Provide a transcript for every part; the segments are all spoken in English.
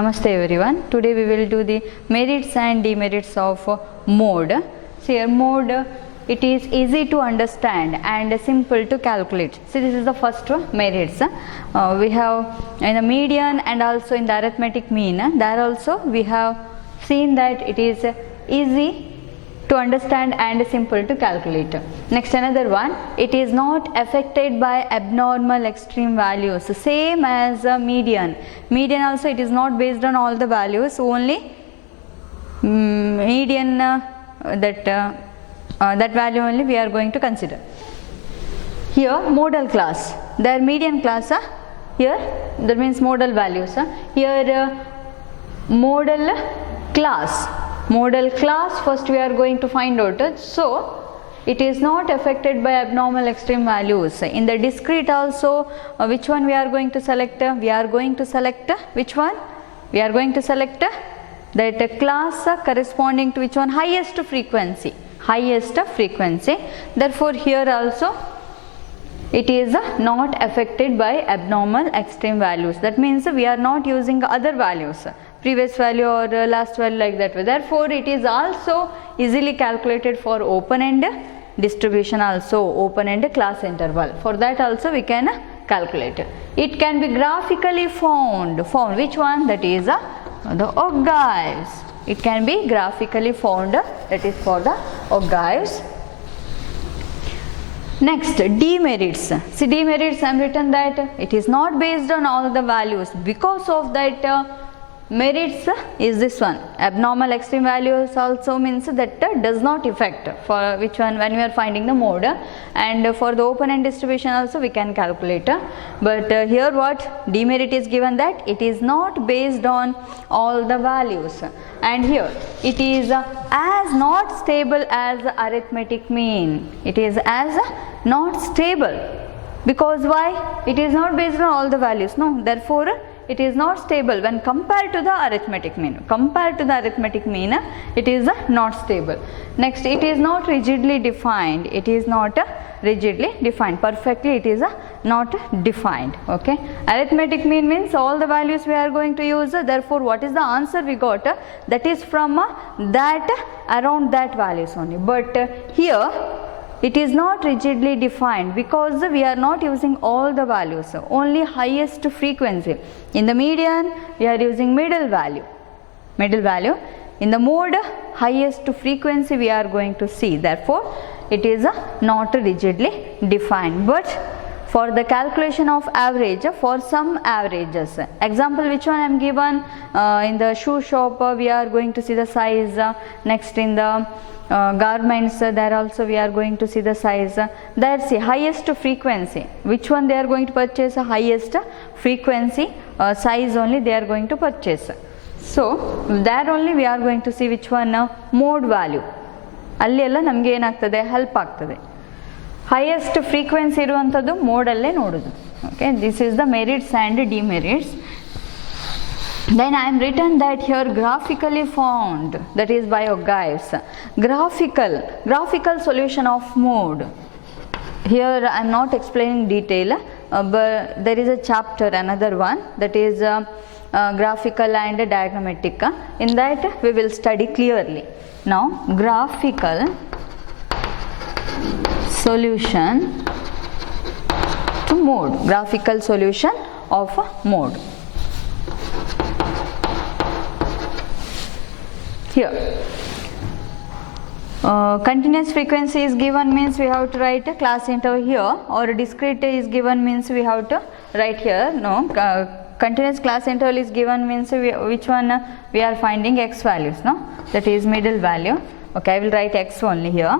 Namaste everyone. Today we will do the merits and demerits of mode. So here mode, it is easy to understand and simple to calculate. So this is the first merits. We have in the median and also in the arithmetic mean. There also we have seen that it is easy to understand and simple to calculate. Next, another one, it is not affected by abnormal extreme values, same as median. Median also it is not based on all the values, only median that value only we are going to consider. Here modal class, their median class here that means modal values. Here modal class first we are going to find out. So it is not affected by abnormal extreme values. In the discrete also, which one we are going to select? We are going to select which one? We are going to select that class corresponding to which one? Highest frequency. Therefore here also it is not affected by abnormal extreme values. That means we are not using other values, previous value or last value like that way. Therefore it is also easily calculated for open end distribution, also open end class interval. For that also we can calculate. It can be graphically found. Which one? That is the ogives. It can be graphically found, that is for the ogives. Next, demerits. See, demerits I am written that it is not based on all the values. Because of that merits is this one. Abnormal extreme values also means that does not affect for which one when we are finding the mode, and for the open end distribution also we can calculate. But here what demerit is given, that it is not based on all the values, and here it is as not stable as arithmetic mean. It is as not stable, because why? It is not based on all the values, no, therefore it is not stable when compared to the arithmetic mean. It is not stable. Next, it is not rigidly defined. Perfectly it is not defined. Okay. Arithmetic mean means all the values we are going to use. Therefore, what is the answer we got? That is from that around that values only. But here it is not rigidly defined because we are not using all the values, only highest frequency. In the median we are using middle value. In the mode, highest frequency we are going to see. Therefore it is not rigidly defined. But for the calculation of average, for some averages, example which one I am given, in the shoe shop we are going to see the size. Next, in the garments, there also we are going to see the size. There see highest frequency, which one they are going to purchase? Highest frequency size only they are going to purchase. So there only we are going to see which one? Mode value. ಅಲ್ಲಿ ಎಲ್ಲ ನಮಗೆ ಏನಾಗ್ತದೆ, help ಆಗ್ತದೆ. Highest frequency ಇರುವಂಥದ್ದು ಮೋಡಲ್ಲೇ ನೋಡೋದು. Okay, this is the merits and demerits. Then I am written that here graphically found, that is by ogives. Graphical solution of mode. Here I am not explaining detail, but there is a chapter, another one, that is graphical and diagrammatic. In that we will study clearly. Now, graphical solution to mode. Graphical solution of mode. Here continuous frequency is given means we have to write a class interval here, or discrete is given means we have to write here. No, continuous class interval is given means which one we are finding x values, no, that is middle value. Okay, I will write x only here.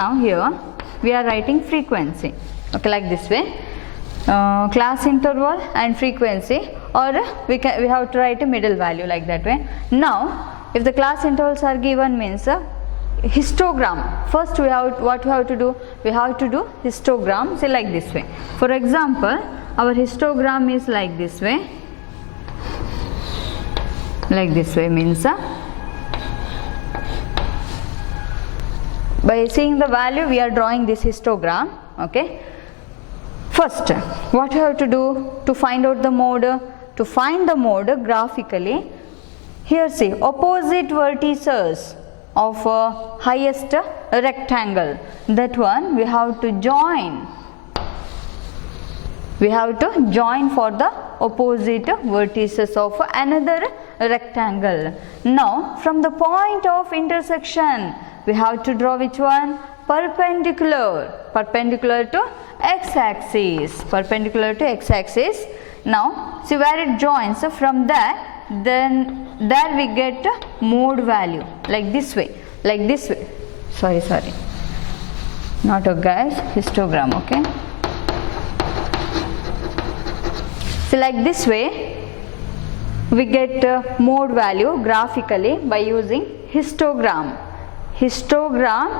Now here we are writing frequency. Okay, like this way, class interval and frequency, or we have to write a middle value like that way. Now if the class intervals are given means histogram. First what we have to do? We have to do histogram, say like this way. For example, our histogram is like this way. Like this way means by seeing the value we are drawing this histogram. Okay. First, what we have to do to find out the mode? to find the mode graphically, here see opposite vertices of a highest rectangle, that one we have to join. We have to join for the opposite vertices of another rectangle. Now from the point of intersection we have to draw which one? Perpendicular to x-axis, perpendicular to x-axis. Now see where it joins, from there, then there we get mode value like this way, sorry, not a guys, histogram, okay. So like this way we get mode value graphically by using histogram. Histogram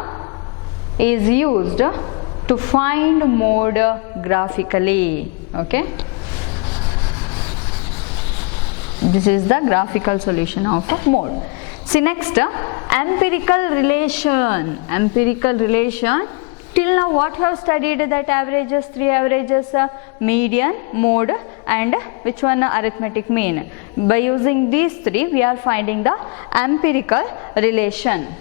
is used to find mode graphically, okay. This is the graphical solution of mode. See next, empirical relation. Till now what we have studied, that averages, 3 averages, median, mode and which one? Arithmetic mean. By using these 3 we are finding the empirical relation.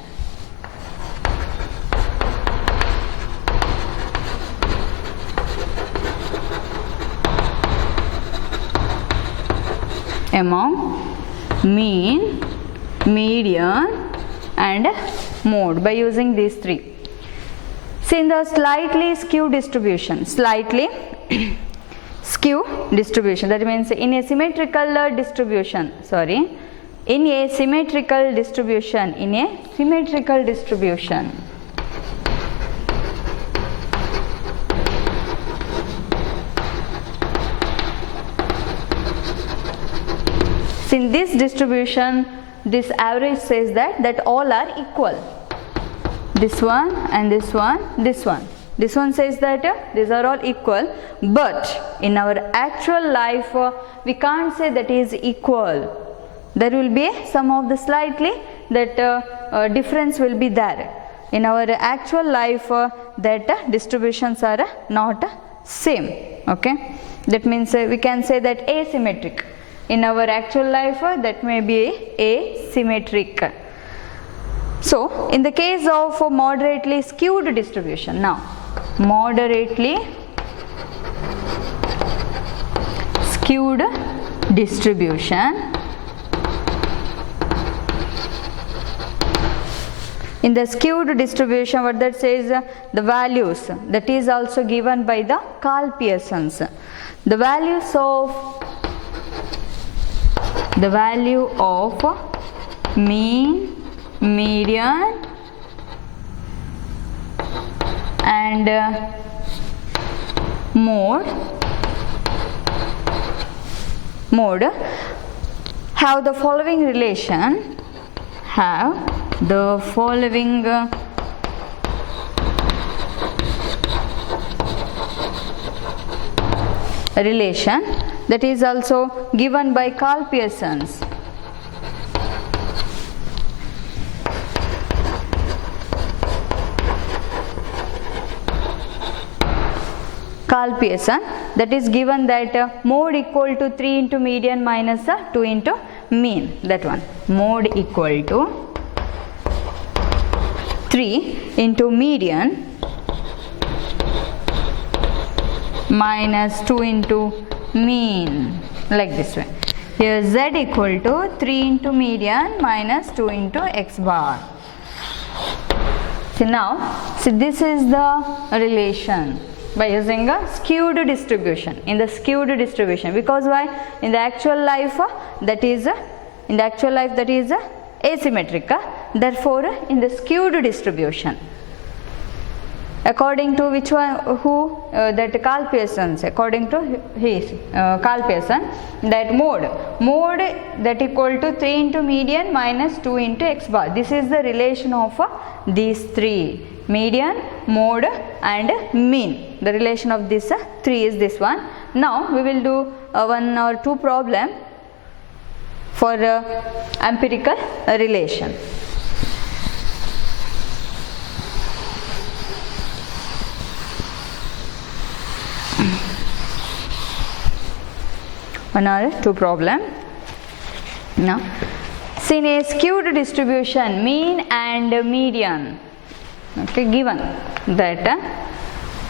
Among mean, median and mode by using these 3. See in the slightly skewed distribution, that means in a symmetrical distribution, in this distribution, this average says that all are equal. This one and this one, this one. This one says that these are all equal, but in our actual life we can't say that is equal. There will be some of the slightly that difference will be there. In our actual life that distributions are not same, okay. That means we can say that asymmetric. In our actual life that may be asymmetric. So in the case of moderately skewed distribution, now moderately skewed distribution, in the skewed distribution what that says, the values that is also given by the Karl Pearsons. The value of mean, median and mode have the following relation, relation that is also given by Karl Pearsons. Karl Pearson, that is given that mode equal to 3 into median minus 2 into mean, that one. Mode equal to 3 into median minus 2 into mean, like this way. Here z equal to 3 into median minus 2 into x bar. So now, this is the relation by using a skewed distribution. In the skewed distribution, because why? In the actual life that is asymmetric. Therefore, in the skewed distribution, according to which one, that Karl Pearsons, according to his Karl Pearson, that mode that equal to 3 into median minus 2 into x bar. This is the relation of these 3, median, mode and mean. The relation of this 3 is this one. Now we will do 1 or 2 problem for empirical relation. another 2 problem. Now, see, in a skewed distribution, mean and median, okay, given that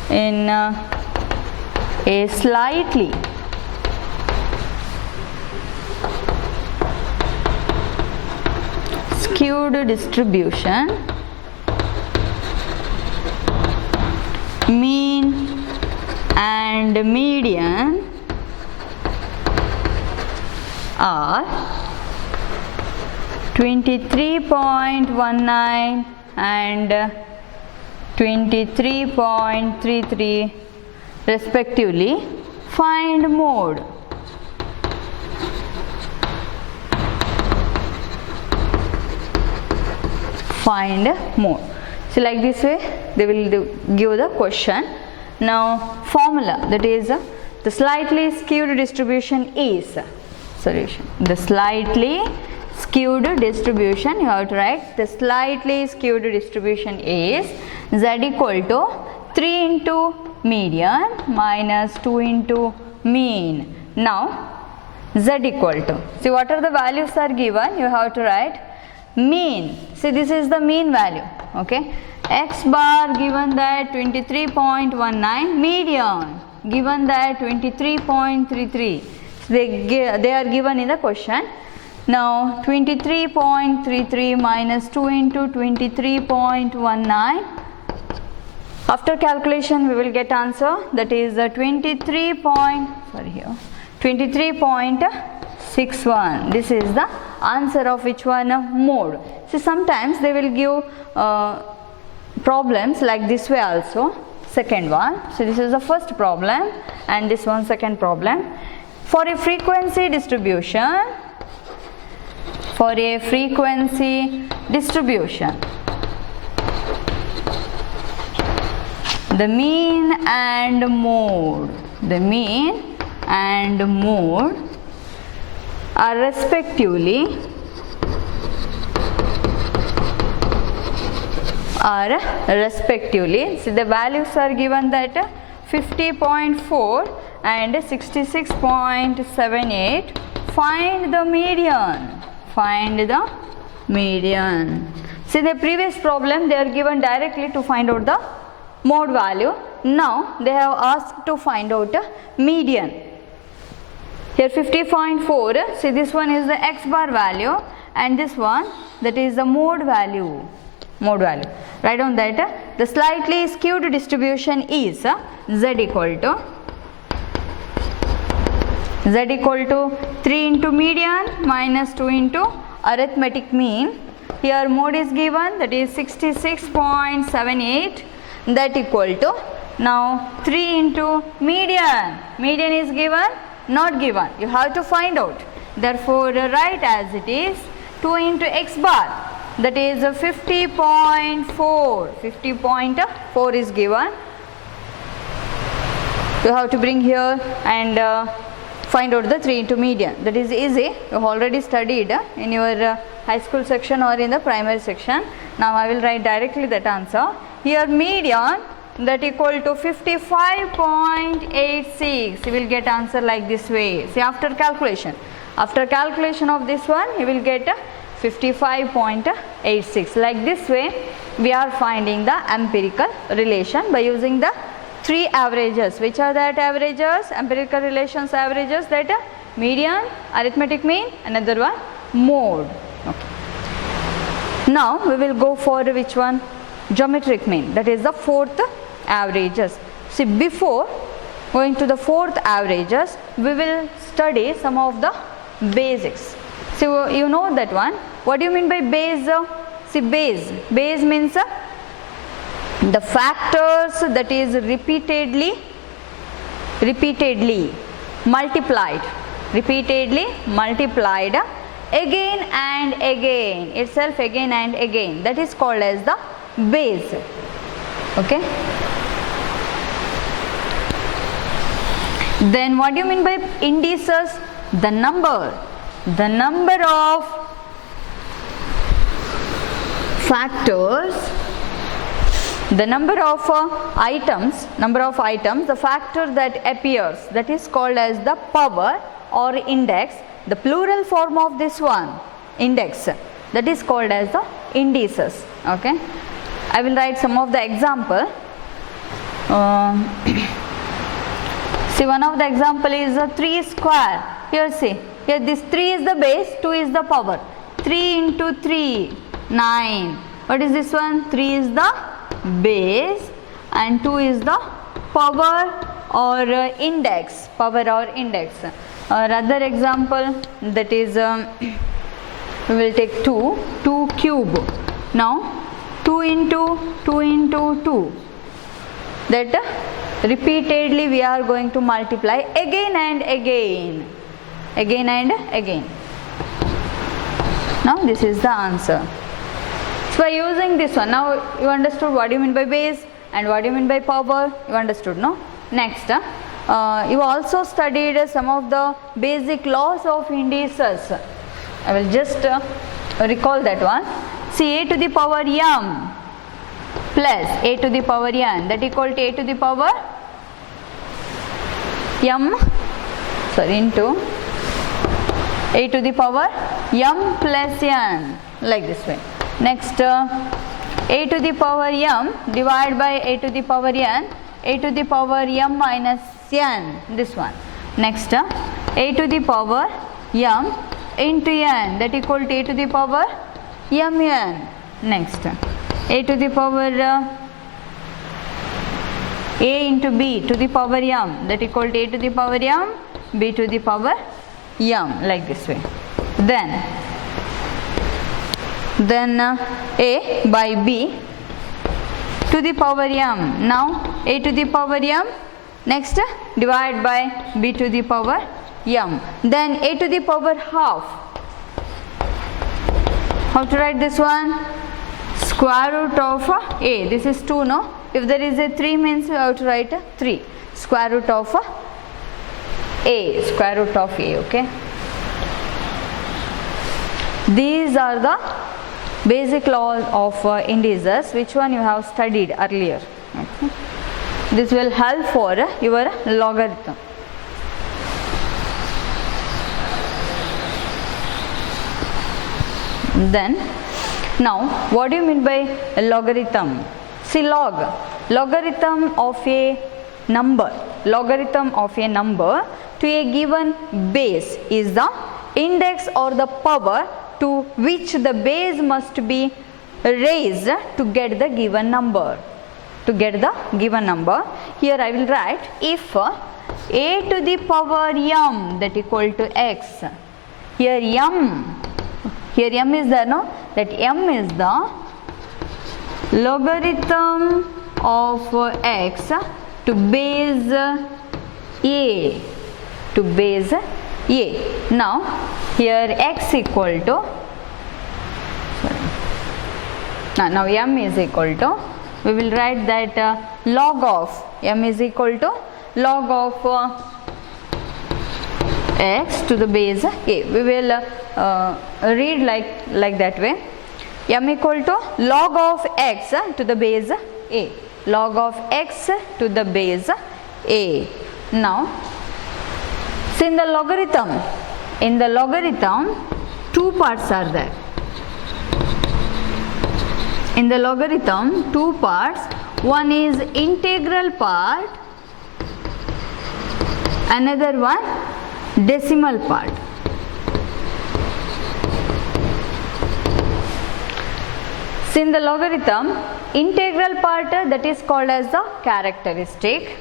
in a slightly skewed distribution, mean and median are 23.19 and 23.33 respectively. Find mode. Find mode. So like this way they will give the question. Now formula, that is the slightly skewed distribution is solution. The slightly skewed distribution, you have to write the slightly skewed distribution is z equal to 3 into median minus 2 into mean. Now z equal to, see what are the values are given, you have to write mean. See, this is the mean value, okay. X bar given that 23.19, median given that 23.33. They are given in the question. Now 23.33 minus 2 into 23.19. After calculation we will get answer, that is 23.61. This is the answer of which one? Mode. So sometimes they will give problems like this way also. Second one. So this is the first problem and this one second problem. For a frequency distribution, the mean and mode are respectively see the values are given that 50.4 and 66.78. Find the median. See the previous problem they are given directly to find out the mode value. Now they have asked to find out median. Here 50.4, see this one is the x bar value and this one, that is the mode value. Write down that the slightly skewed distribution is z equal to 3 into median minus 2 into arithmetic mean. Here mode is given, that is 66.78, that equal to, now 3 into median is given, not given, you have to find out. Therefore write as it is 2 into x bar, that is 50.4 is given. You have to bring here and find out the 3 into median. That is easy, you have already studied in your high school section or in the primary section. Now I will write directly that answer. Here median, that equal to 55.86. You will get answer like this way. See after calculation of this one you will get 55.86. Like this way we are finding the empirical relation by using the 3 averages. Which are that averages? Empirical relations averages, that median, arithmetic mean, another one mode. Okay. Now we will go for which one? Geometric mean, that is the 4th averages. See before going to the 4th averages we will study some of the basics. So you know that one. What do you mean by base? See base means the factors that is repeatedly multiplied again and again, itself again and again, that is called as the base. Okay. Then what do you mean by indices? The number of factors, the number of items, the factor that appears, that is called as the power or index, the plural form of this one, index, that is called as the indices. Okay, I will write some of the example. See, one of the example is 3 square. Here see, here this 3 is the base, 2 is the power. 3 into 3, 9. What is this one? 3 is the base and 2 is the power or index, power or index. Other example, that is we will take 2 cube. Now 2 into 2, that repeatedly we are going to multiply again and again. Now this is the answer. So by using this one, now you understood what you mean by base and what you mean by power. You understood, no? Next, you also studied some of the basic laws of indices. I will just recall that one. See, a to the power m plus a to the power n, that equal to a to the power into a to the power m plus n, like this way. Next, a to the power m divided by a to the power n, a to the power m minus n, this one. Next, a to the power m into n, that equal to a to the power mn. Next, a to the power a into b to the power m, that equal to a to the power m, b to the power m, like this way. Then a by b to the power m. Now a to the power m, next divide by b to the power m. Then a to the power half. How to write this one? Square root of a. This is 2, no? If there is a 3 means we have to write 3. Square root of a. Square root of a. Okay. These are the basic laws of indices, which one you have studied earlier. Okay. This will help for your logarithm. Then, now what do you mean by logarithm? See, logarithm of a number. Logarithm of a number to a given base is the index or the power to which the base must be raised to get the given number. Here I will write, if a to the power m, that equal to x. Here m is there, no? That m is the logarithm of x to base a. Now here x equal to, now m is equal to, we will write that log of m is equal to log of x to the base a. We will read like that way. M equal to log of x to the base a. Log of x to the base a. Now, so in the logarithm, 2 parts are there. In the logarithm, 2 parts. One is integral part, another one decimal part. So in the logarithm, integral part, that is called as the characteristic.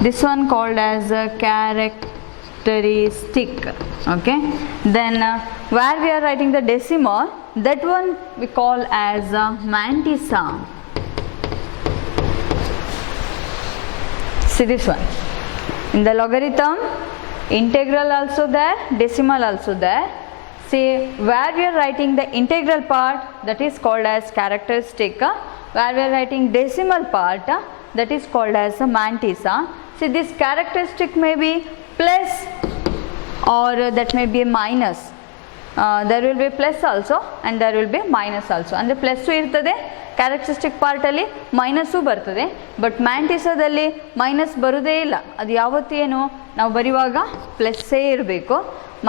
This one called as a characteristic. Okay. Then where we are writing the decimal, that one we call as mantissa. See this one. In the logarithm, integral also there, decimal also there. See, where we are writing the integral part, that is called as characteristic. Where we are writing decimal part, that is called as mantissa. See, this characteristic may be plus or that may be a minus. There will be plus also and there will be minus also. And the plus irtade, characteristic ಪಾರ್ಟಲ್ಲಿ minus ಬರ್ತದೆ, but ಮ್ಯಾಂಟಿಸದಲ್ಲಿ minus ಬರೋದೇ ಇಲ್ಲ. ಅದು ಯಾವತ್ತೇನು ನಾವು ಬರೆಯುವಾಗ ಪ್ಲಸ್ಸೇ ಇರಬೇಕು,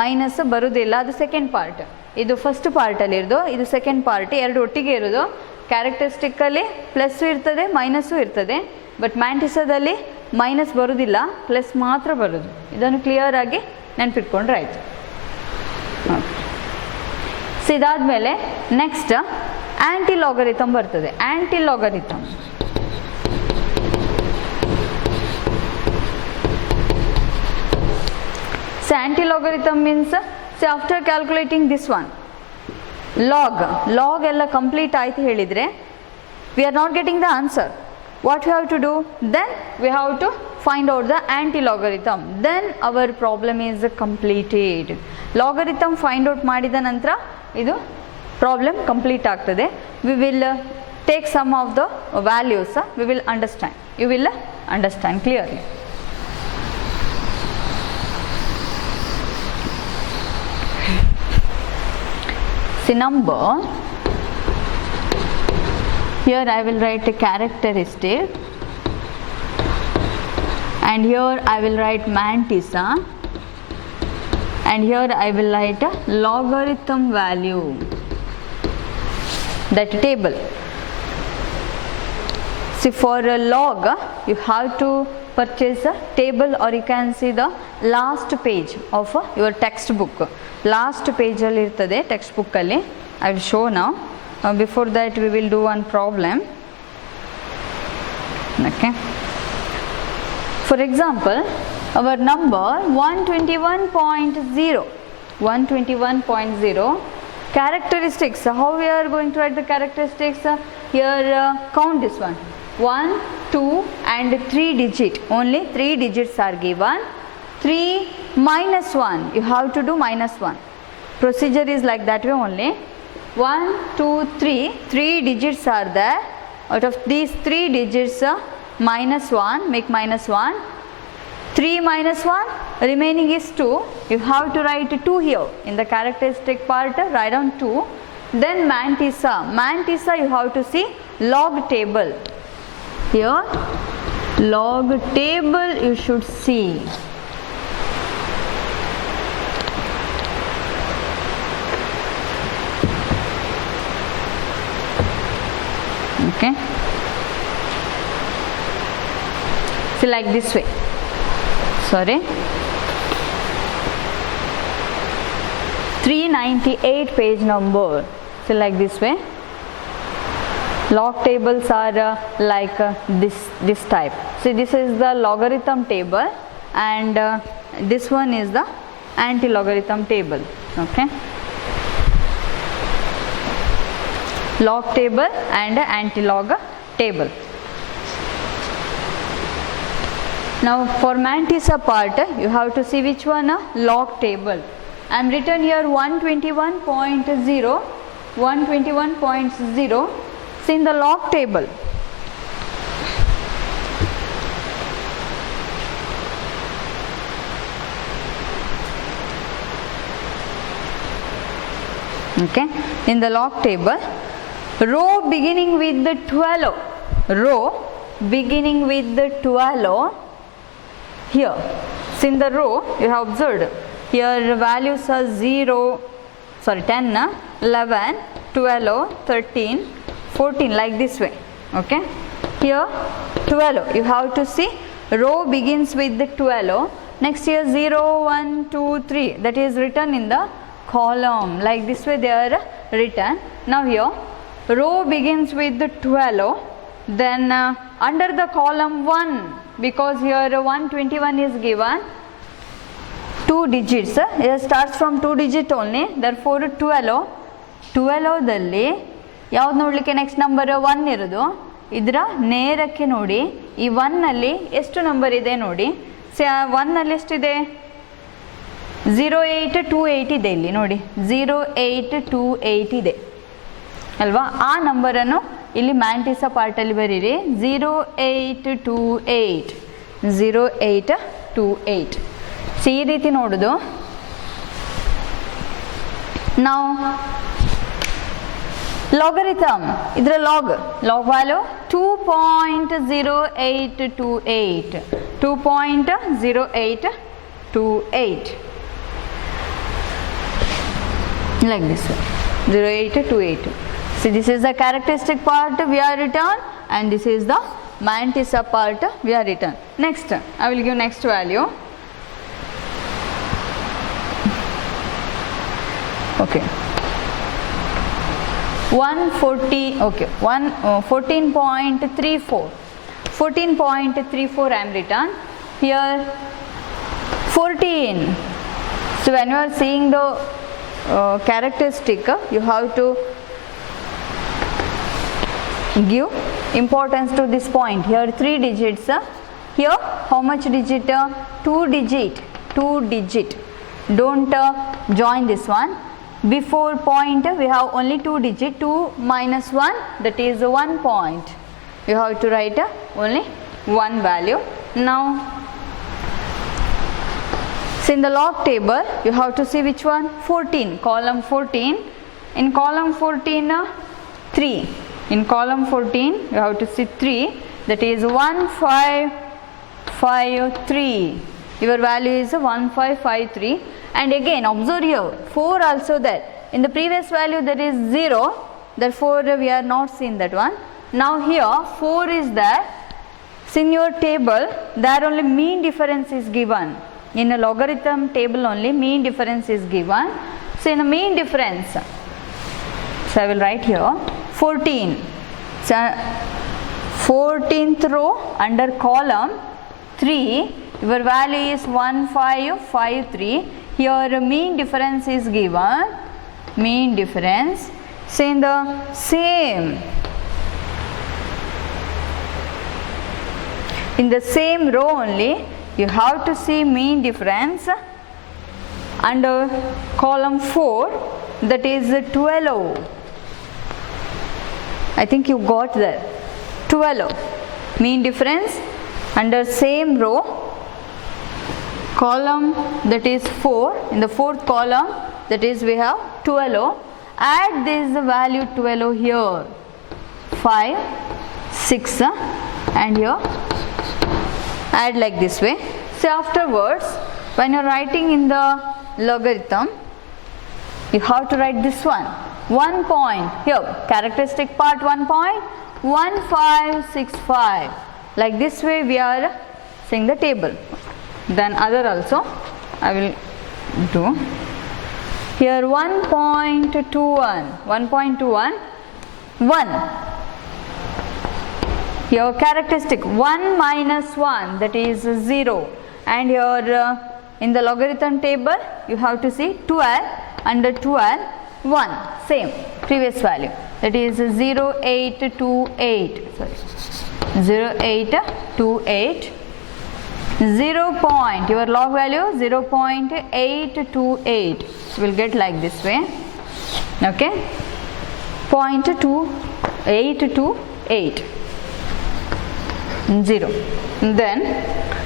minus ಬರೋದಿಲ್ಲ. ಅದು ಸೆಕೆಂಡ್ ಪಾರ್ಟ್, ಇದು ಫಸ್ಟ್ ಪಾರ್ಟಲ್ಲಿರೋದು, ಇದು ಸೆಕೆಂಡ್ ಪಾರ್ಟ್, ಎರಡು ಒಟ್ಟಿಗೆ ಇರೋದು. ಕ್ಯಾರೆಕ್ಟರಿಸ್ಟಿಕ್ಕಲ್ಲಿ ಪ್ಲಸ್ಸು ಇರ್ತದೆ ಮೈನಸ್ಸು ಇರ್ತದೆ, ಬಟ್ ಮ್ಯಾಂಟಿಸದಲ್ಲಿ ಮೈನಸ್ ಬರೋದಿಲ್ಲ, ಪ್ಲಸ್ ಮಾತ್ರ ಬರೋದು. ಇದನ್ನು ಕ್ಲಿಯರಾಗಿ ನೆನಪಿಟ್ಕೊಂಡ್ರೆ ಆಯಿತು. ಸೊ ಇದಾದಮೇಲೆ ನೆಕ್ಸ್ಟ್ ಆ್ಯಂಟಿ ಲಾಗರಿಥಮ್ ಬರ್ತದೆ. Anti logarithm so anti logarithm means so after calculating this one log ಎಲ್ಲ ಕಂಪ್ಲೀಟ್ ಆಯಿತು ಹೇಳಿದರೆ we are not getting the answer. What we have to do? Then we have to find out the anti-logarithm. Then our problem is completed. Logarithm find out ಮಾಡಿದ ನಂತರ ಇದು problem complete ಆಗ್ತದೆ. We will take some of the values. We will understand. You will understand clearly. See number. Here I will write a characteristic, and here I will write mantissa, and here I will write a logarithm value, that table. See, for a log you have to purchase a table, or you can see the last page of your textbook. Last page alli irtade textbook alli. I will show now. Before that we will do one problem. Okay, for example, our number 121.0 characteristics. How we are going to write the characteristics? Here count this one, 1, 2 and 3 digit. Only 3 digits are given. 3 minus 1, you have to do minus 1. Procedure is like that way only. 1, 2, 3 digits are there. Out of these 3 digits, minus 1, make minus 1. 3 minus 1, remaining is 2. You have to write 2 here. In the characteristic part, write down 2. Then mantissa. Mantissa you have to see log table. Here, log table you should see. Okay, so like this way, sorry, 398 page number. So like this way, log tables are like this type. See, this is the logarithm table, and this one is the anti-logarithm table. Okay, log table and anti-log table. Now for mantissa part, you have to see which one, log table. I am written here 121.0. 121.0. See in the log table, okay, in the log table, row beginning with the 12, row beginning with the 12 here. So in the row you have observed here values are 10, 11, 12, 13, 14, like this way. Okay, here 12, you have to see row begins with the 12. Next here 0, 1, 2, 3, that is written in the column, like this way they are written. Now here row begins with the 12, then under the column 1, because here 121 is given, 2 digits, it starts from 2 digit only, therefore 12 ದಲ್ಲಿ ಯಾವ್ದು ನೋಡಲಿಕ್ಕೆ next number 1 ಇರೋದು, ಇದರ ನೇರಕ್ಕೆ ನೋಡಿ ಈ 1 ನಲ್ಲಿ ಎಷ್ಟು number ಇದೆ ನೋಡಿ. 1 ನಲ್ಲಿ ಎಷ್ಟಿದೆ, 0828 ಇದೆ ಇಲ್ಲಿ ನೋಡಿ, 0828 ಇದೆ ಅಲ್ವಾ. ಆ ನಂಬರನ್ನು ಇಲ್ಲಿ ಮ್ಯಾಂಟಿಸಾ ಪಾರ್ಟಲ್ಲಿ ಬರೀರಿ, 0828. ಸೊ ಈ ರೀತಿ ನೋಡೋದು. ನಾವು logarithm idra log value 2.0828 2.0828 like this way 0828. See, this is the characteristic part we are written and this is the mantissa part we are written. Next I will give next value. Okay, 140, okay, 14.34 I am written here 14. So when you are seeing the characteristic, you have to give importance to this point. Here 3 digits, here how much digit? 2 digit. Don't join this one. Before point we have only 2 digit, 2 minus 1, that is 1 point. You have to write only 1 value. Now in the log table you have to see which one? 14, column 14. In column 14 3. In column 14 you have to see 3, that is 1553. Your value is 1553. And again observe here 4 also there. In the previous value there is 0, therefore we are not seeing that one. Now here 4 is there. So in your table there only mean difference is given. In a logarithm table only mean difference is given. So in the mean difference, so I will write here 14. So 14th row under column 3, your value is 1553. Here mean difference is given. Mean difference. So in the same row only you have to see mean difference under column 4, that is 12. I think you got there. 12 mean difference under same row, column that is 4. In the 4th column, that is we have 12. Add this value 12 here, 5, 6 and here add like this way. So afterwards when you are writing in the logarithm, you have to write this one, 1 point here, characteristic part 1 point, 1565. Like this way we are seeing the table. Then other also I will do. Here 1.21, 1. Here characteristic 1 minus 1, that is 0. And here in the logarithm table you have to see 12, under 12 1, same previous value, that is 0828. Sorry, 0828. 0 point, your log value 0.828. So we'll get like this way. Okay, 0.2828. 0. Then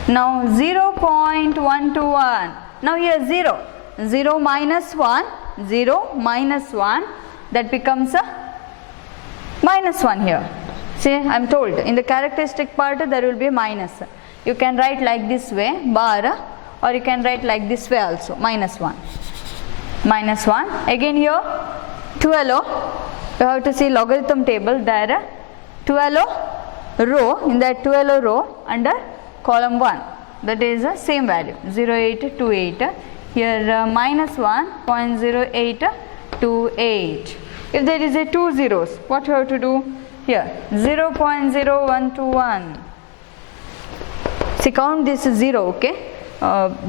now 0.121. Now here 0. 0 minus 1. 0 minus 1. That becomes a minus 1 here. See, I am told in the characteristic part there will be a minus. You can write like this way, bar, or you can write like this way also, minus 1. Minus 1. Again here 12. You have to see logarithm table there. 12 row, in that 12 row under column 1, that is the same value 0828. Here minus 1.0828. If there is a 2 zeros, what you have to do? Here 0.0121. See, count this 0, okay,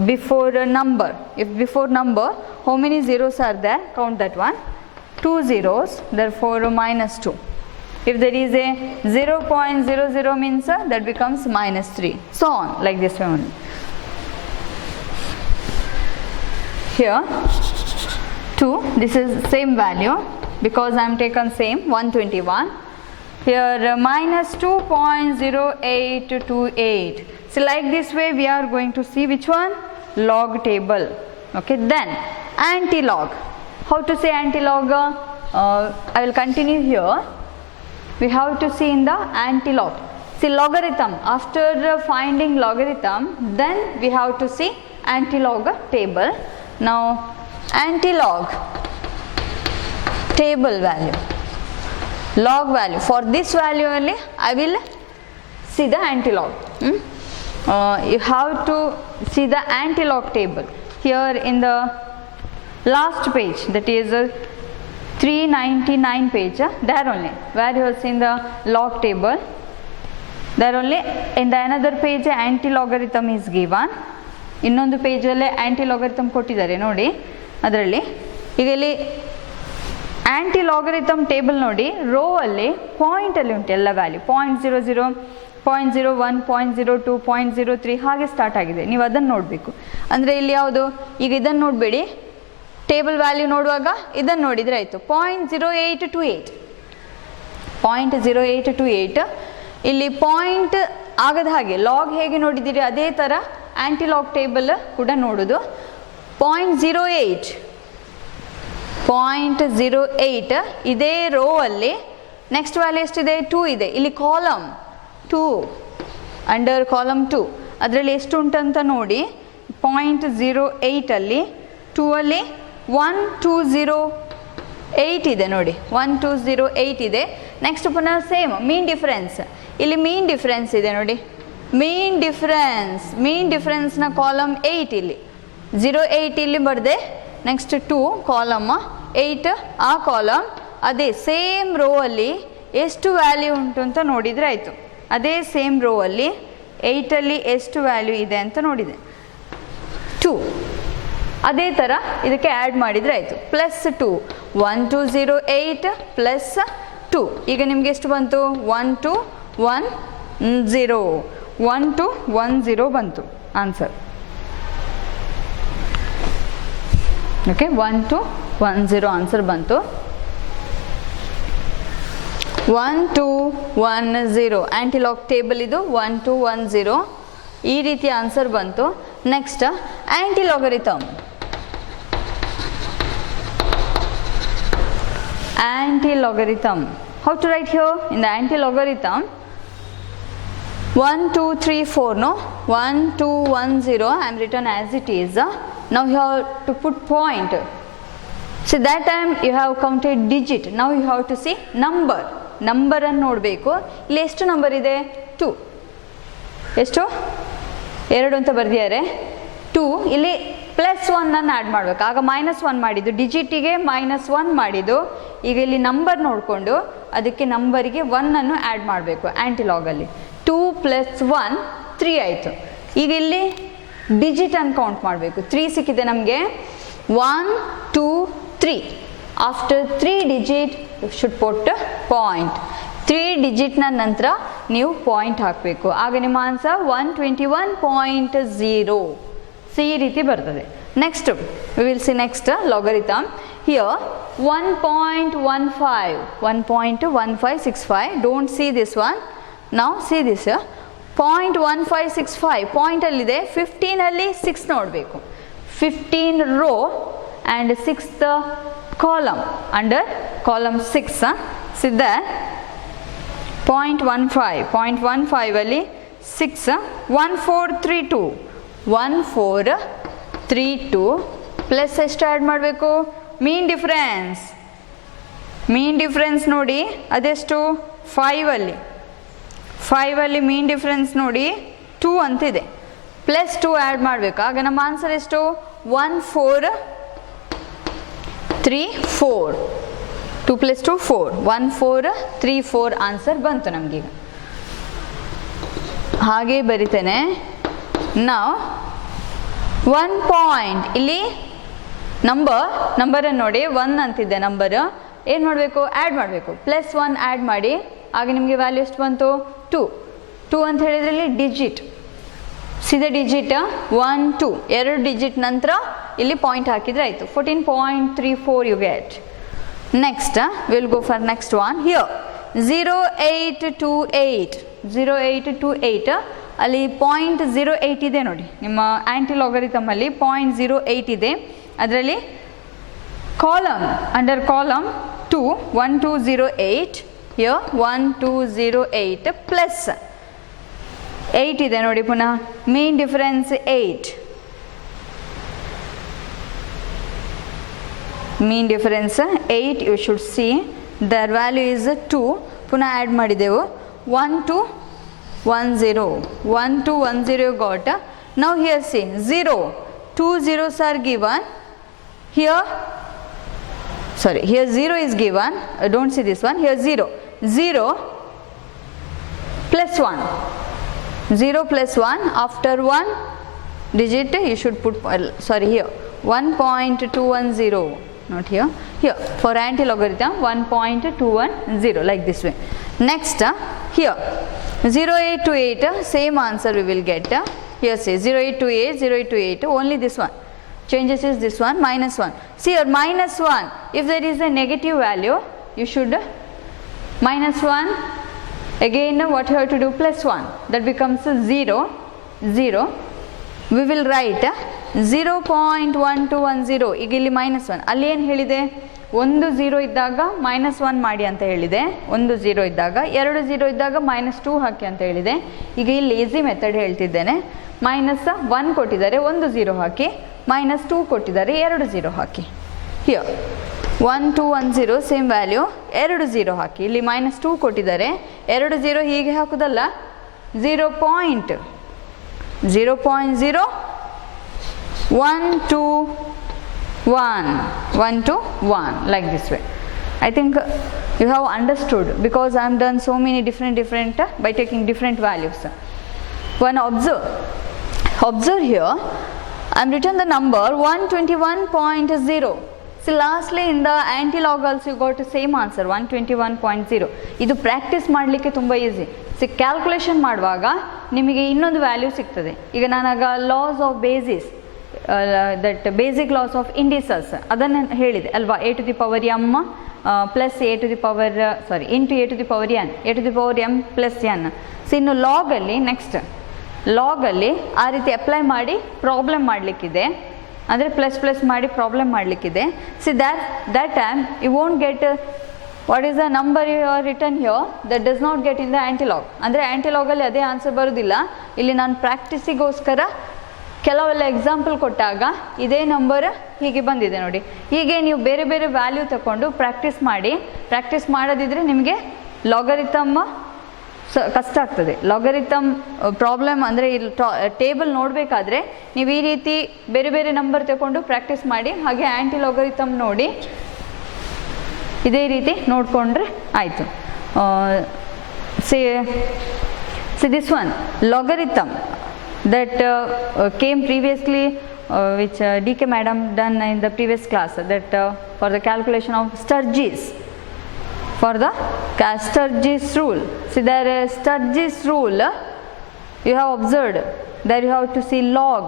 before a number. If before number, how many zeros are there? Count that one. 2 zeros, therefore minus 2. If there is a 0.00 means that becomes minus 3. So on, like this way only. Here 2, this is same value because I am taken same 121. Here minus 2.0828. So like this way we are going to see which one? Log table. Okay, then anti-log. How to say anti-log? I will continue here. We have to see in the antilog. See logarithm, after finding logarithm, then we have to see antilog table. Now antilog table value, log value, for this value only I will see the antilog. You have to see the antilog table here in the last page, that is 399 page, there only where you have seen the log table, there only in the another page anti-logarithm is given. ಇನ್ನೊಂದು ಪೇಜಲ್ಲೇ ಆ್ಯಂಟಿ logarithm ಕೊಟ್ಟಿದ್ದಾರೆ ನೋಡಿ. ಅದರಲ್ಲಿ ಈಗ ಇಲ್ಲಿ ಆ್ಯಂಟಿ logarithm table ನೋಡಿ, rho ಅಲ್ಲಿ ಪಾಯಿಂಟಲ್ಲಿ ಉಂಟು ಎಲ್ಲ ವ್ಯಾಲ್ಯೂ, 0.00, 0.01, 0.02, 0.03 ಹಾಗೆ ಸ್ಟಾರ್ಟ್ ಆಗಿದೆ. ನೀವು ಅದನ್ನು ನೋಡಬೇಕು. ಅಂದರೆ ಇಲ್ಲಿ ಯಾವುದು, ಈಗ ಇದನ್ನು ನೋಡಬೇಡಿ, ಟೇಬಲ್ ವ್ಯಾಲ್ಯೂ ನೋಡುವಾಗ ಇದನ್ನು ನೋಡಿದರೆ ಆಯಿತು. 0.0828, 0.0828 ಇಲ್ಲಿ ಪಾಯಿಂಟ್ ಆಗದ ಹಾಗೆ ಲಾಗ್ ಹೇಗೆ ನೋಡಿದ್ದೀರಿ ಅದೇ ಥರ ಆ್ಯಂಟಿ ಲಾಗ್ ಟೇಬಲ್ ಕೂಡ ನೋಡೋದು. 0.08 ಇದೇ ರೋ ಅಲ್ಲಿ ನೆಕ್ಸ್ಟ್ ವ್ಯಾಲ್ಯೂ ಎಷ್ಟಿದೆ, 2 ಇದೆ. ಇಲ್ಲಿ ಕಾಲಮ್ 2, ಅಂಡರ್ ಕಾಲಮ್ 2 ಅದರಲ್ಲಿ ಎಷ್ಟು ಉಂಟಂತ ನೋಡಿ. 0.08 ಅಲ್ಲಿ 2 ಅಲ್ಲಿ 1208 ಇದೆ ನೋಡಿ, 1208 ಇದೆ. ನೆಕ್ಸ್ಟ್ ಪುನಃ ಸೇಮ್ ಮೀನ್ ಡಿಫರೆನ್ಸ್, ಇಲ್ಲಿ ಮೀನ್ ಡಿಫರೆನ್ಸ್ ಇದೆ ನೋಡಿ, ಮೀನ್ ಡಿಫರೆನ್ಸ್ನ ಕಾಲಮ್ 8 ಇಲ್ಲಿ 08 ಇಲ್ಲಿ ಬರದೆ, ನೆಕ್ಸ್ಟ್ 2 ಕಾಲಮ್ 8 ಆ ಕಾಲಮ್, ಅದೇ ಸೇಮ್ ರೋ ಅಲ್ಲಿ ಎಷ್ಟು ವ್ಯಾಲ್ಯೂ ಉಂಟು ಅಂತ ನೋಡಿದರೆ ಆಯಿತು. ಅದೇ ಸೇಮ್ ರೋ ಅಲ್ಲಿ 8ಅಲ್ಲಿ ಎಷ್ಟು ವ್ಯಾಲ್ಯೂ ಇದೆ ಅಂತ ನೋಡಿದೆ, 2. ಅದೇ ಥರ ಇದಕ್ಕೆ ಆ್ಯಡ್ ಮಾಡಿದರೆ ಆಯಿತು, +2, 1208 +2. ಈಗ ನಿಮಗೆ ಎಷ್ಟು ಬಂತು, 1210 ಬಂತು ಆನ್ಸರ್. ಓಕೆ, 1210 ಆನ್ಸರ್ ಬಂತು. 1210 ಆ್ಯಂಟಿಲಾಗ್ ಟೇಬಲ್ ಇದು 1210 ಈ ರೀತಿ ಆನ್ಸರ್ ಬಂತು. Next ಆ್ಯಂಟಿಲಾಗರಿಥಮ್. Anti-logarithm. How to write here? In the anti-logarithm, 1, 2, 3, 4, no? 1, 2, 1, 0, I am written as it is. Now you have to put point. So that time you have counted digit. Now you have to see number. Number ಅನ್ನು ನೋಡಬೇಕು. ಇಲ್ಲಿ ಎಷ್ಟು number ಇದೆ, 2. ಎಷ್ಟು, 2 ಅಂತ ಬರ್ದಿದ್ದಾರೆ. 2 ಇಲ್ಲಿ +1 ಅನ್ನು ಆ್ಯಡ್ ಮಾಡಬೇಕು. ಆಗ -1 ಮಾಡಿದ್ದು, ಡಿಜಿಟಿಗೆ -1 ಮಾಡಿದ್ದು. ಈಗ ಇಲ್ಲಿ ನಂಬರ್ ನೋಡಿಕೊಂಡು ಅದಕ್ಕೆ ನಂಬರಿಗೆ 1 ಅನ್ನು ಆ್ಯಡ್ ಮಾಡಬೇಕು ಆ್ಯಂಟಿಲಾಗಲ್ಲಿ. 2 + 1 3 ಆಯಿತು. ಈಗ ಇಲ್ಲಿ ಡಿಜಿಟ್ ಅನ್ನು ಕೌಂಟ್ ಮಾಡಬೇಕು. 3 ಸಿಕ್ಕಿದೆ ನಮಗೆ, 1, 2, 3. After 3 digit you should put point. 3 ಡಿಜಿಟ್ನ ನಂತರ ನೀವು ಪಾಯಿಂಟ್ ಹಾಕಬೇಕು. ಆಗ ನಿಮ್ಮ ಆನ್ಸರ್ 121.0. ಈ ರೀತಿ ಬರ್ತದೆ. Next we will see next logarithm. Here 1.15, 1.1565. Don't see this one. ನಾವು ಸಿ ದಿಸ್ 0.1565 ಪಾಯಿಂಟಲ್ಲಿದೆ. 15ಅಲ್ಲಿ 6 ನೋಡಬೇಕು. 15 row and 6th column, under column 6 ಸಿದ್ದ 0.15 ಅಲ್ಲಿ 6 1432 1432 ಪ್ಲಸ್ ಎಷ್ಟು ಆ್ಯಡ್ ಮಾಡಬೇಕು, ಮೀನ್ ಡಿಫ್ರೆನ್ಸ್ ನೋಡಿ ಅದೆಷ್ಟು, 5ಅಲ್ಲಿ ಮೀನ್ ಡಿಫ್ರೆನ್ಸ್ ನೋಡಿ 2 ಅಂತಿದೆ, +2 ಆ್ಯಡ್ ಮಾಡಬೇಕು. ಆಗ ನಮ್ಮ ಆನ್ಸರ್ ಎಷ್ಟು, 1434. 2 + 2 4, 1434 ಆನ್ಸರ್ ಬಂತು ನಮಗೀಗ. ಹಾಗೆ ಬರಿತೇನೆ. ನಾವು 1 ಪಾಯಿಂಟ್, ಇಲ್ಲಿ ನಂಬರನ್ನು ನೋಡಿ 1 ಅಂತಿದೆ ನಂಬರ್, ಏನು ಮಾಡಬೇಕು, ಆ್ಯಡ್ ಮಾಡಬೇಕು. +1 ಆ್ಯಡ್ ಮಾಡಿ, ಆಗ ನಿಮಗೆ ವ್ಯಾಲ್ಯೂ ಎಷ್ಟು ಬಂತು, 2 ಅಂತ ಹೇಳಿದ್ರೆ ಇಲ್ಲಿ ಡಿಜಿಟ್ ಸೀದಾ ಡಿಜಿಟ್ 1 2 2 ಡಿಜಿಟ್ ನಂತರ ಇಲ್ಲಿ ಪಾಯಿಂಟ್ ಹಾಕಿದರೆ ಆಯಿತು. 14.34 you get. Next will go for next one. Here 0828 ಅಲ್ಲಿ 0.08 ಇದೆ ನೋಡಿ, ನಿಮ್ಮ ಆ್ಯಂಟಿ ಲಾಗರಿಥಮ್ ಅಲ್ಲಿ 0.08 ಇದೆ. ಅದರಲ್ಲಿ column, under column 1208 here 1208 plus 8 ಇದೆ ನೋಡಿ ಪುನಃ mean difference 8 mean difference 8 you should see their value is 2 ಪುನಃ ಆ್ಯಡ್ ಮಾಡಿದೆವು 1210 you got. Now here see 0 2 zeros are given here, sorry here 0 is given, don't see this one, here 0 plus 1 0 plus 1 after 1 digit you should put sorry here 1.210 not here for anti-logarithm 1.210 like this way. Next here 0828 same answer we will get. Here say 0828 only this one changes is this one minus 1. See here minus 1, if there is a negative value you should minus 1 again what you have to do plus 1, that becomes 0 we will write 0.1210 ಈಗ ಇಲ್ಲಿ minus 1 ಅಲ್ಲಿ ಏನು ಹೇಳಿದೆ ಒಂದು 0 ಇದ್ದಾಗ minus 1 ಮಾಡಿ ಅಂತ ಹೇಳಿದೆ, ಒಂದು 0 ಇದ್ದಾಗ 2 0 ಇದ್ದಾಗ minus 2 ಹಾಕಿ ಅಂತ ಹೇಳಿದೆ. ಈಗ ಇಲ್ಲಿ ಈಸಿ ಮೆಥಡ್ ಹೇಳ್ತಿದ್ದೇನೆ, minus 1 ಕೊಟ್ಟಿದ್ದಾರೆ ಒಂದು 0 ಹಾಕಿ, minus 2 ಕೊಟ್ಟಿದ್ದಾರೆ 2 0 ಹಾಕಿ. ಹಿಯರ್ 1210 ಸೇಮ್ ವ್ಯಾಲ್ಯೂ 2 0 ಹಾಕಿ, ಇಲ್ಲಿ minus 2 ಕೊಟ್ಟಿದ್ದಾರೆ 2 0 ಹೀಗೆ ಹಾಕುದಲ್ಲ 0.0 1 to 1 like this way. I think you have understood because I am done so many different by taking different values. One observe here I am written the number 121.0. See lastly in the anti-log also you got the same answer 121.0. ಇದು practice ಮಾಡಲಿಕ್ಕೆ ತುಂಬ easy. C calculation ಮಾಡುವಾಗ ನಿಮಗೆ ಇನ್ನೊಂದು value ಸಿಗ್ತದೆ. ಈಗ ನಾನಾಗ laws of basis that basic laws of indices ಅದನ್ನು ಹೇಳಿದೆ ಅಲ್ವಾ, a to the power m plus a to the power into a to the power m plus n. So ಇನ್ನು ಲಾಗಲ್ಲಿ ನೆಕ್ಸ್ಟ್ ಲಾಗಲ್ಲಿ ಆ ರೀತಿ ಅಪ್ಲೈ ಮಾಡಿ ಪ್ರಾಬ್ಲಮ್ ಮಾಡಲಿಕ್ಕಿದೆ, ಅಂದರೆ ಪ್ಲಸ್ ಮಾಡಿ ಪ್ರಾಬ್ಲಮ್ ಮಾಡಲಿಕ್ಕಿದೆ. See that time you won't get what is the number you are written here that does not get in the antilog. ಅಂದರೆ ಆ್ಯಂಟಿಲಾಗಲ್ಲಿ ಅದೇ ಆನ್ಸರ್ ಬರೋದಿಲ್ಲ. ಇಲ್ಲಿ ನಾನು ಪ್ರಾಕ್ಟೀಸಿಗೋಸ್ಕರ ಕೆಲವೆಲ್ಲ ಎಕ್ಸಾಂಪಲ್ ಕೊಟ್ಟಾಗ ಇದೇ ನಂಬರ್ ಹೀಗೆ ಬಂದಿದೆ ನೋಡಿ. ಹೀಗೆ ನೀವು ಬೇರೆ ಬೇರೆ ವ್ಯಾಲ್ಯೂ ತಗೊಂಡು ಪ್ರಾಕ್ಟೀಸ್ ಮಾಡೋದಿದ್ರೆ ನಿಮಗೆ ಲಾಗರಿಥಮ್ ಕಷ್ಟ ಆಗ್ತದೆ. ಲಾಗರಿಥಮ್ ಪ್ರಾಬ್ಲಮ್ ಅಂದರೆ ಇಲ್ಲಿ ಟೇಬಲ್ ನೋಡಬೇಕಾದ್ರೆ ನೀವು ಈ ರೀತಿ ಬೇರೆ ಬೇರೆ ನಂಬರ್ ತಗೊಂಡು ಪ್ರಾಕ್ಟೀಸ್ ಮಾಡಿ, ಹಾಗೆ ಆ್ಯಂಟಿ ಲಾಗರಿಥಮ್ ನೋಡಿ ಇದೇ ರೀತಿ ನೋಡಿಕೊಂಡ್ರೆ ಆಯಿತು. See this one logarithm that came previously which DK madam done in the previous class, that for the calculation of Sturgis, for the Sturgis rule. See there Sturgis rule you have observed, there you have to see log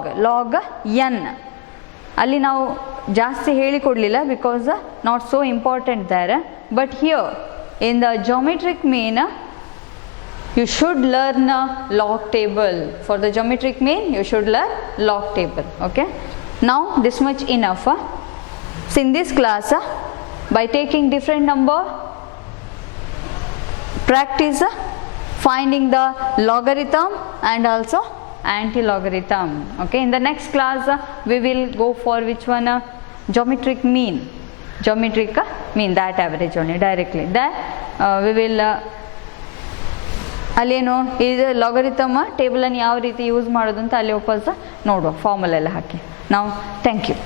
n. ಅಲ್ಲಿ ನಾವು ಜಾಸ್ತಿ ಹೇಳಿಕೊಡಲಿಲ್ಲ because not so important there, but here in the geometric mean you should learn a log table. For the geometric mean you should learn log table. Okay, now this much enough. So in this class by taking different number practice finding the logarithm and also anti-logarithm. Okay, in the next class we will go for which one, geometric mean that average only directly. Then we will ಅಲ್ಲೇನು ಇದು logarithm ಟೇಬಲನ್ನು ಯಾವ ರೀತಿ use ಮಾಡೋದು ಅಂತ ಅಲ್ಲಿ ವಾಪಸ್ ನೋಡುವ formula ಎಲ್ಲ ಹಾಕಿ ನಾವು. Thank you.